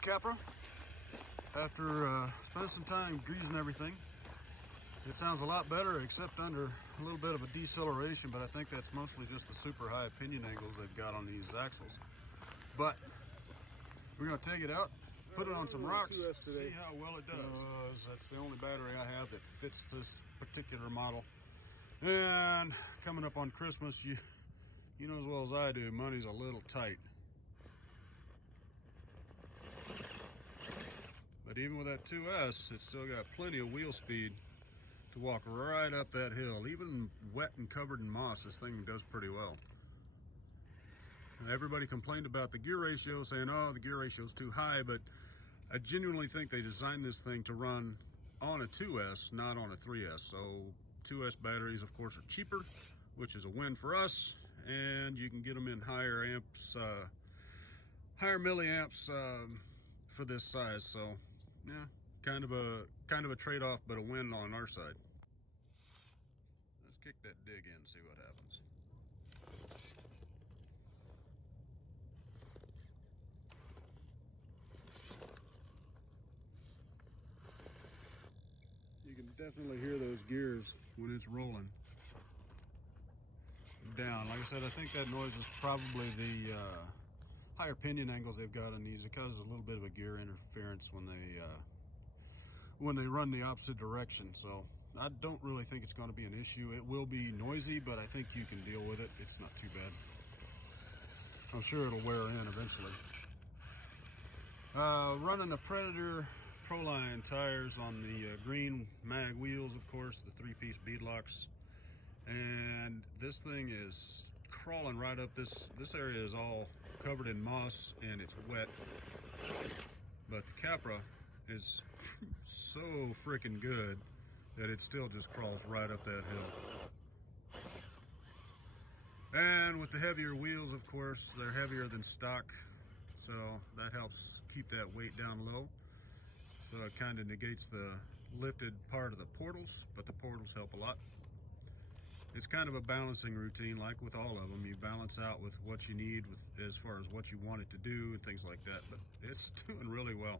the Capra. After spending some time greasing everything, it sounds a lot better, except under a little bit of a deceleration, but I think that's mostly just the super high pinion angles they've got on these axles. But we're going to take it out, put it on some rocks, see how well it does. That's the only battery I have that fits this particular model. And coming up on Christmas, you know as well as I do, money's a little tight. But even with that 2S, it's still got plenty of wheel speed to walk right up that hill. Even wet and covered in moss, this thing does pretty well. And everybody complained about the gear ratio, saying, oh, the gear ratio is too high, but I genuinely think they designed this thing to run on a 2S, not on a 3S. So 2S batteries, of course, are cheaper, which is a win for us, and you can get them in higher amps, higher milliamps for this size. So yeah, kind of a trade-off, but a win on our side. Let's kick that dig in and see what happens. You can definitely hear those gears when it's rolling down. Like I said, I think that noise is probably the higher pinion angles they've got on these. It causes a little bit of a gear interference when they run the opposite direction. So I don't really think it's going to be an issue. It will be noisy, but I think you can deal with it. It's not too bad. I'm sure it'll wear in eventually. Running the Predator Proline tires on the green mag wheels, of course, the 3-piece beadlocks. And this thing is crawling right up. This area is all covered in moss and it's wet. But the Capra is so freaking good that it still just crawls right up that hill. And with the heavier wheels, of course, they're heavier than stock, so that helps keep that weight down low. So it kind of negates the lifted part of the portals, but the portals help a lot. It's kind of a balancing routine, like with all of them. You balance out with what you need as far as what you want it to do and things like that, but it's doing really well.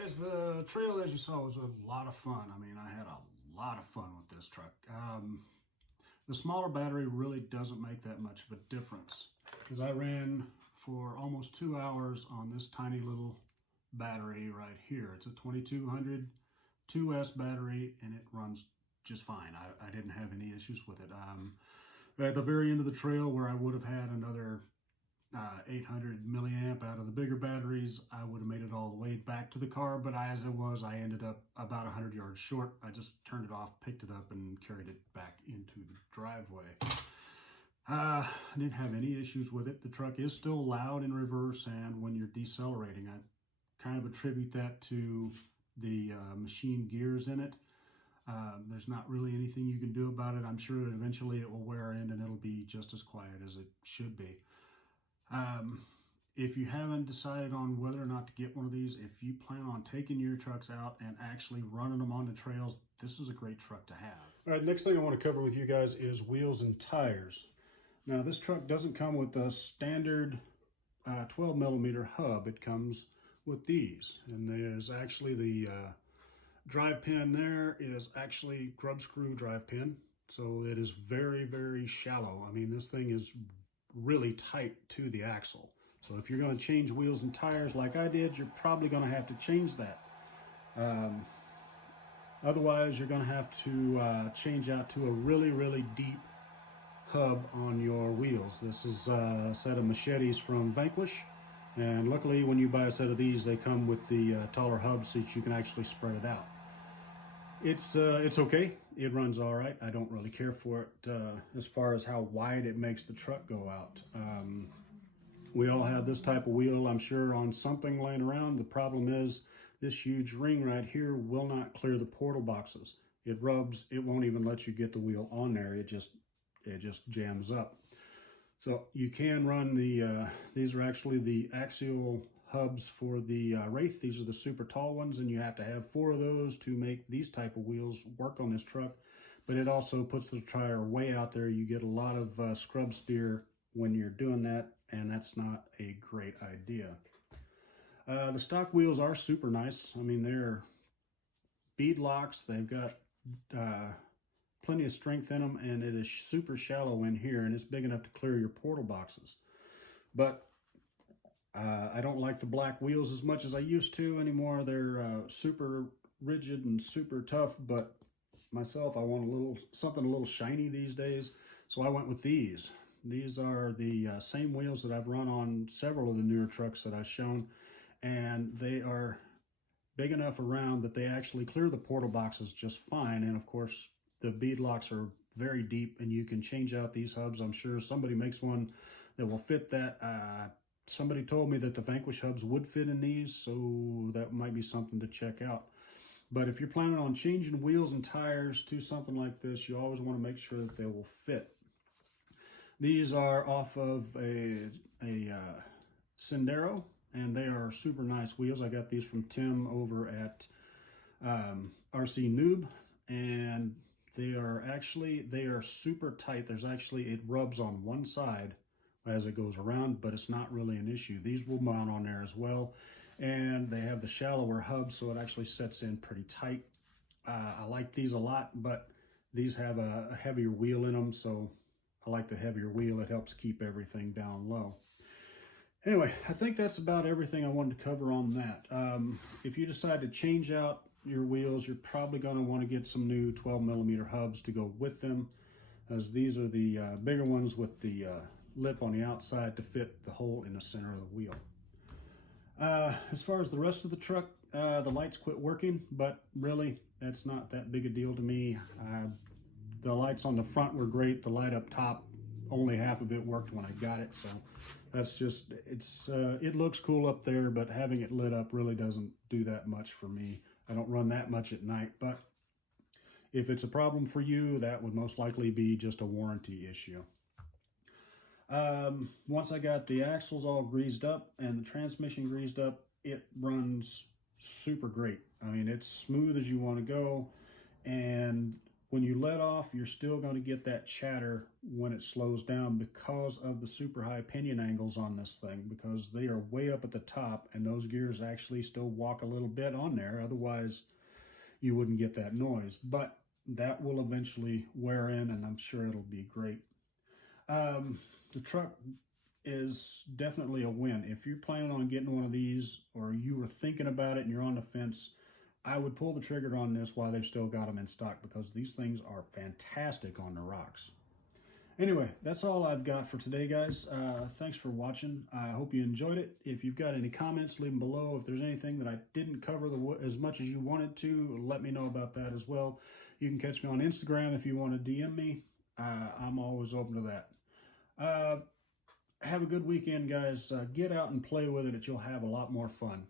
guys, the trail, as you saw, was a lot of fun. I mean, I had a lot of fun with this truck. The smaller battery really doesn't make that much of a difference, because I ran for almost 2 hours on this tiny little battery right here. It's a 2200 2S battery, and it runs just fine. I didn't have any issues with it. At the very end of the trail, where I would have had another 800 milliamp out of the bigger batteries, I would have made it all the way back to the car, but as it was, I ended up about 100 yards short. I just turned it off, picked it up, and carried it back into the driveway. I didn't have any issues with it. The truck is still loud in reverse, and when you're decelerating, I kind of attribute that to the machine gears in it. There's not really anything you can do about it. I'm sure that eventually it will wear in and it'll be just as quiet as it should be. If you haven't decided on whether or not to get one of these, if you plan on taking your trucks out and actually running them on the trails, this is a great truck to have. All right, next thing I want to cover with you guys is wheels and tires. Now, this truck doesn't come with a standard 12 millimeter hub. It comes with these, and there's actually the drive pin there is actually grub screw drive pin, so it is very, very shallow. I mean, this thing is really tight to the axle, so if you're going to change wheels and tires like I did, you're probably going to have to change that. Otherwise, you're going to have to change out to a really, really deep hub on your wheels. This is a set of machetes from Vanquish, and luckily when you buy a set of these, they come with the taller hub so that you can actually spread it out. It's okay. It runs all right. I don't really care for it as far as how wide it makes the truck go out. We all have this type of wheel, I'm sure, on something laying around. The problem is this huge ring right here will not clear the portal boxes. It rubs. It won't even let you get the wheel on there. It just jams up. So you can run the, these are actually the axial hubs for the Wraith. These are the super tall ones, and you have to have 4 of those to make these type of wheels work on this truck. But it also puts the tire way out there. You get a lot of scrub steer when you're doing that, and that's not a great idea. The stock wheels are super nice. I mean, they're bead locks. They've got plenty of strength in them, and it is super shallow in here, and it's big enough to clear your portal boxes. But I don't like the black wheels as much as I used to anymore. They're super rigid and super tough, but myself, I want something a little shiny these days, so I went with these. These are the same wheels that I've run on several of the newer trucks that I've shown, and they are big enough around that they actually clear the portal boxes just fine. And of course, the bead locks are very deep, and you can change out these hubs. I'm sure somebody makes one that will fit that. Somebody told me that the Vanquish hubs would fit in these, so that might be something to check out. But if you're planning on changing wheels and tires to something like this, you always want to make sure that they will fit. These are off of a Sendero, and they are super nice wheels. I got these from Tim over at RC Noob, and they are super tight. There's actually, it rubs on one side as it goes around, but it's not really an issue. These will mount on there as well, and they have the shallower hub, so it actually sets in pretty tight. I like these a lot, but these have a heavier wheel in them, so I like the heavier wheel. It helps keep everything down low. Anyway, I think that's about everything I wanted to cover on that. If you decide to change out your wheels, you're probably going to want to get some new 12 millimeter hubs to go with them, as these are the bigger ones with the lip on the outside to fit the hole in the center of the wheel. As far as the rest of the truck, the lights quit working, but really that's not that big a deal to me. The lights on the front were great. The light up top, only half of it worked when I got it, so that's just, it looks cool up there, but having it lit up really doesn't do that much for me. I don't run that much at night, but if it's a problem for you, that would most likely be just a warranty issue. Once I got the axles all greased up and the transmission greased up, it runs super great. I mean, it's smooth as you want to go, and when you let off, you're still going to get that chatter when it slows down because of the super high pinion angles on this thing, because they are way up at the top and those gears actually still walk a little bit on there. Otherwise, you wouldn't get that noise. But that will eventually wear in, and I'm sure it'll be great. The truck is definitely a win. If you're planning on getting one of these, or you were thinking about it and you're on the fence, I would pull the trigger on this while they've still got them in stock, because these things are fantastic on the rocks. Anyway, that's all I've got for today, guys. Thanks for watching. I hope you enjoyed it. If you've got any comments, leave them below. If there's anything that I didn't cover as much as you wanted to, let me know about that as well. You can catch me on Instagram if you want to DM me. I'm always open to that. Have a good weekend, guys. Get out and play with it. You'll have a lot more fun.